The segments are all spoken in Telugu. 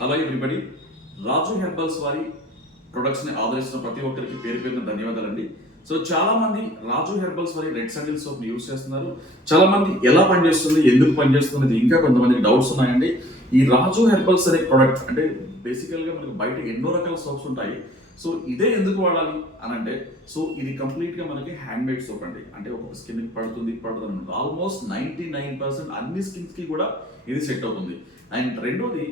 హలో ఎవ్రీబడి, రాజు హెర్బల్స్ వారి ప్రొడక్ట్స్ని ఆదరిస్తున్న ప్రతి ఒక్కరికి పేరు పేరున ధన్యవాదాలండి. సో చాలా మంది రాజు హెర్బల్స్ వారి రెడ్ శాండిల్ సోప్ యూస్ చేస్తున్నారు. చాలా మంది ఎలా పనిచేస్తుంది, ఎందుకు పనిచేస్తుంది, ఇంకా కొంతమందికి డౌట్స్ ఉన్నాయండి. ఈ రాజు హెర్బల్స్ అనే ప్రొడక్ట్ అంటే బేసికల్గా మనకు బయట ఎన్నో రకాల సోప్స్ ఉంటాయి. సో ఇదే ఎందుకు వాడాలి అని అంటే, సో ఇది కంప్లీట్గా మనకి హ్యాండ్ మేడ్ సోప్ అండి. అంటే ఒక్కొక్క స్కిన్కి పడుతుంది ఆల్మోస్ట్ 99% అన్ని స్కిన్స్కి కూడా ఇది సెట్ అవుతుంది. అండ్ రెండోది,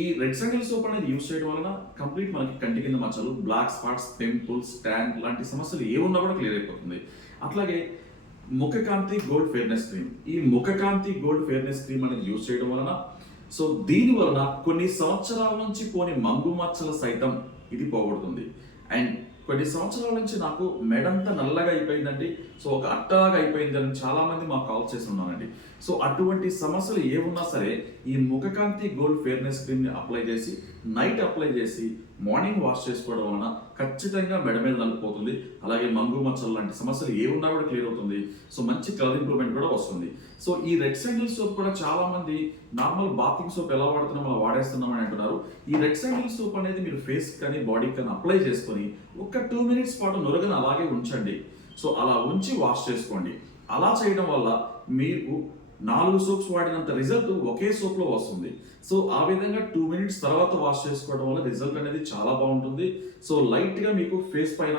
ఈ రెడ్ శాండిల్ సోప్ అనేది యూస్ చేయడం వలన కంప్లీట్ మనకి కంటి కింద మచ్చలు, బ్లాక్ స్పాట్స్, పింపుల్స్, ట్యాన్ లాంటి సమస్యలు ఏమున్నా కూడా క్లియర్ అయిపోతుంది. అట్లాగే ముఖకాంతి గోల్డ్ ఫెయిర్నెస్ క్రీమ్, ఈ ముఖకాంతి గోల్డ్ ఫెయిర్నెస్ క్రీమ్ అనేది యూస్ చేయడం వలన, సో దీని వలన కొన్ని సంవత్సరాల నుంచి పోని మంగు మచ్చల సైతం ఇది పోగొడుతుంది. అండ్ కొన్ని సంవత్సరాల నుంచి నాకు మెడంతా నల్లగా అయిపోయిందండి, సో ఒక అట్టలాగా అయిపోయింది అని చాలా మంది మాకు కాల్ చేసి ఉన్నానండి. సో అటువంటి సమస్యలు ఏమున్నా సరే ఈ ముఖకాంతి గోల్డ్ ఫెయిర్నెస్ క్రీమ్ని అప్లై చేసి నైట్ అప్లై చేసి మార్నింగ్ వాష్ చేసుకోవడం వలన ఖచ్చితంగా మెడ మీద నలిపోతుంది. అలాగే మంగు మచ్చలు లాంటి సమస్యలు ఏమున్నా కూడా క్లియర్ అవుతుంది. సో మంచి కలర్ ఇంప్రూవ్మెంట్ కూడా వస్తుంది. సో ఈ రెడ్ శాండిల్ సోప్ కూడా చాలా మంది నార్మల్ బాతింగ్ సోప్ ఎలా వాడుతున్నాం అలా వాడేస్తున్నామని అంటున్నారు. ఈ రెడ్ శాండిల్ సోప్ అనేది మీరు ఫేస్ కానీ బాడీకి కానీ అప్లై చేసుకొని ఒక 2 minutes పాటు నురగను అలాగే ఉంచండి. సో అలా ఉంచి వాష్ చేసుకోండి. అలా చేయడం వల్ల మీకు 4 సోప్స్ వాడినంత రిజల్ట్ ఒకే సోప్లో వస్తుంది. సో ఆ విధంగా 2 minutes తర్వాత వాష్ చేసుకోవడం వల్ల రిజల్ట్ అనేది చాలా బాగుంటుంది. సో లైట్గా మీకు ఫేస్ పైన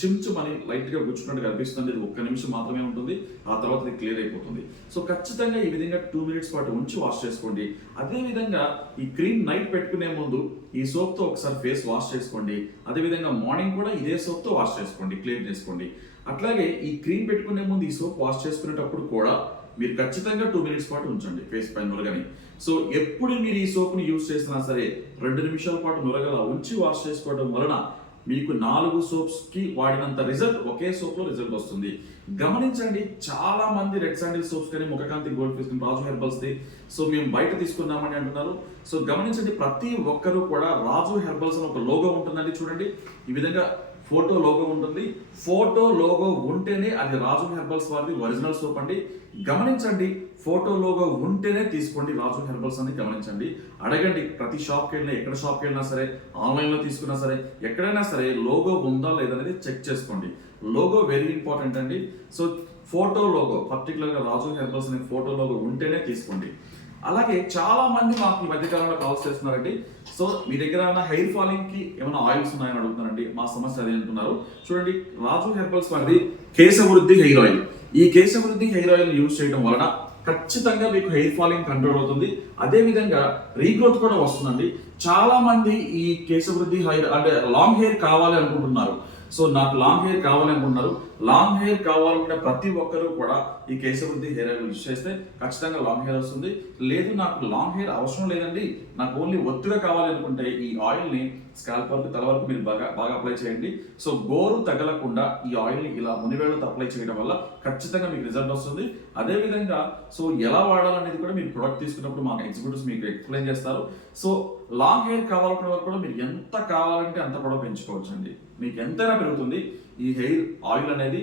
చిమ్చుమని లైట్గా గుచ్చుకున్నట్టు కనిపిస్తుంది. ఇది 1 నిమిషం మాత్రమే ఉంటుంది, ఆ తర్వాత ఇది క్లియర్ అయిపోతుంది. సో ఖచ్చితంగా ఈ విధంగా 2 minutes పాటు ఉంచి వాష్ చేసుకోండి. అదేవిధంగా ఈ క్రీమ్ నైట్ పెట్టుకునే ముందు ఈ సోప్తో ఒకసారి ఫేస్ వాష్ చేసుకోండి. అదేవిధంగా మార్నింగ్ కూడా ఇదే సోప్తో వాష్ చేసుకోండి, క్లీన్ చేసుకోండి. అట్లాగే ఈ క్రీమ్ పెట్టుకునే ముందు ఈ సోప్ వాష్ చేసుకునేటప్పుడు కూడా మీరు ఖచ్చితంగా 2 minutes పాటు ఉంచండి ఫేస్ పైన నురగని. సో ఎప్పుడు మీరు ఈ సోప్ని యూజ్ చేసినా సరే 2 నిమిషాల పాటు నురగలా ఉంచి వాష్ చేసుకోవడం వలన మీకు 4 సోప్స్కి వాడినంత రిజల్ట్ ఒకే సోప్లో రిజల్ట్ వస్తుంది. గమనించండి, చాలా మంది రెడ్ శాండిల్ సోప్స్ కానీ ముఖకాంతి గోల్డ్ ఫేస్ రాజు హెర్బల్స్ది సో మేము బయట తీసుకున్నామని అంటున్నారు. సో గమనించండి, ప్రతి ఒక్కరూ కూడా రాజు హెర్బల్స్ అని ఒక లోగో ఉంటుందండి. చూడండి, ఈ విధంగా ఫోటో లోగో ఉంటుంది. ఫోటో లోగో ఉంటేనే అది రాజు హెర్బల్స్ వారిది ఒరిజినల్ సోప్ అండి. గమనించండి, ఫోటో లోగో ఉంటేనే తీసుకోండి రాజు హెర్బల్స్ అని గమనించండి. అడగండి, ప్రతి షాప్కి వెళ్ళినా, ఎక్కడ షాప్కి వెళ్ళినా సరే, ఆన్లైన్లో తీసుకున్నా సరే, ఎక్కడైనా సరే లోగో ఉందా లేదనేది చెక్ చేసుకోండి. లోగో వెరీ ఇంపార్టెంట్ అండి. సో ఫోటో లోగో, పర్టికులర్గా రాజు హెర్బల్స్ అనే ఫోటో లోగో ఉంటేనే తీసుకోండి. అలాగే చాలా మంది మాకు ఈ మధ్యకాలంలో కాల్స్ చేస్తున్నారండి. సో మీ దగ్గర ఏమైనా హెయిర్ ఫాలింగ్ కి ఏమైనా ఆయిల్స్ ఉన్నాయని అడుగుతున్నారండి. మా సమస్య అది అంటున్నారు. చూడండి, రాజు హెర్బల్స్ వారిది కేశవృద్ధి హెయిర్ ఆయిల్. ఈ కేశవృద్ధి హెయిర్ ఆయిల్ యూజ్ చేయడం వలన ఖచ్చితంగా మీకు హెయిర్ ఫాలింగ్ కంట్రోల్ అవుతుంది. అదే విధంగా రీగ్రోత్ కూడా వస్తుందండి. చాలా మంది ఈ కేశవృద్ధి హెయిర్ అంటే లాంగ్ హెయిర్ కావాలి అనుకుంటున్నారు. సో నాకు లాంగ్ హెయిర్ కావాలనుకుంటున్నారు. లాంగ్ హెయిర్ కావాలనుకునే ప్రతి ఒక్కరూ కూడా ఈ కేశవృద్ధి హెయిర్ ఆయిల్ యూజ్ చేస్తే ఖచ్చితంగా లాంగ్ హెయిర్ వస్తుంది. లేదు నాకు లాంగ్ హెయిర్ అవసరం లేదండి, నాకు ఓన్లీ ఒత్తుగా కావాలి అనుకుంటే ఈ ఆయిల్ని స్కాల్ప్ వరకు, తల వరకు మీరు బాగా అప్లై చేయండి. సో గోరు తగలకుండా ఈ ఆయిల్ని ఇలా మునివేళ్లతో అప్లై చేయడం వల్ల ఖచ్చితంగా మీకు రిజల్ట్ వస్తుంది. అదేవిధంగా సో ఎలా వాడాలనేది కూడా మీరు ప్రొడక్ట్ తీసుకున్నప్పుడు మాకు ఎగ్జిక్యూటివ్స్ మీకు ఎక్స్ప్లెయిన్ చేస్తారు. సో లాంగ్ హెయిర్ కావాలనుకునే వరకు కూడా మీరు ఎంత కావాలంటే అంత పొడవు పెంచుకోవచ్చు అండి. మీకు ఎంతైనా పెరుగుతుంది. ఈ హెయిర్ ఆయిల్ అనేది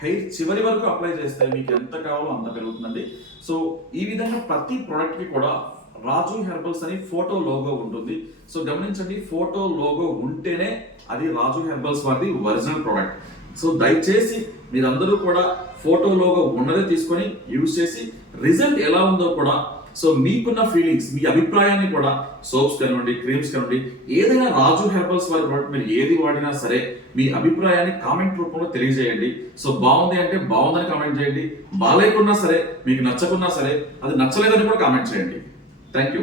హెయిర్ చివరి వరకు అప్లై చేస్తే మీకు ఎంత కావాలో అంత పెరుగుతుందండి. సో ఈ విధంగా ప్రతి ప్రోడక్ట్కి కూడా రాజు హెర్బల్స్ అని ఫోటో లోగో ఉంటుంది. సో గమనించండి, ఫోటో లోగో ఉంటేనే అది రాజు హెర్బల్స్ వారిది ఒరిజినల్ ప్రోడక్ట్. సో దయచేసి మీరందరూ కూడా ఫోటో లోగో ఉన్నదే తీసుకొని యూజ్ చేసి రిజల్ట్ ఎలా ఉందో కూడా, సో మీకున్న ఫీలింగ్స్, మీ అభిప్రాయాన్ని కూడా సోప్స్ కానివ్వండి, క్రీమ్స్ కానివ్వండి, ఏదైనా రాజు హెర్బల్స్ వారి ప్రోడక్ట్ మీరు ఏది వాడినా సరే మీ అభిప్రాయాన్ని కామెంట్ రూపంలో తెలియజేయండి. సో బాగుంది అంటే బాగుందని కామెంట్ చేయండి, బాగాలేకున్నా సరే, మీకు నచ్చకున్నా సరే, అది నచ్చలేదని కూడా కామెంట్ చేయండి. Thank you.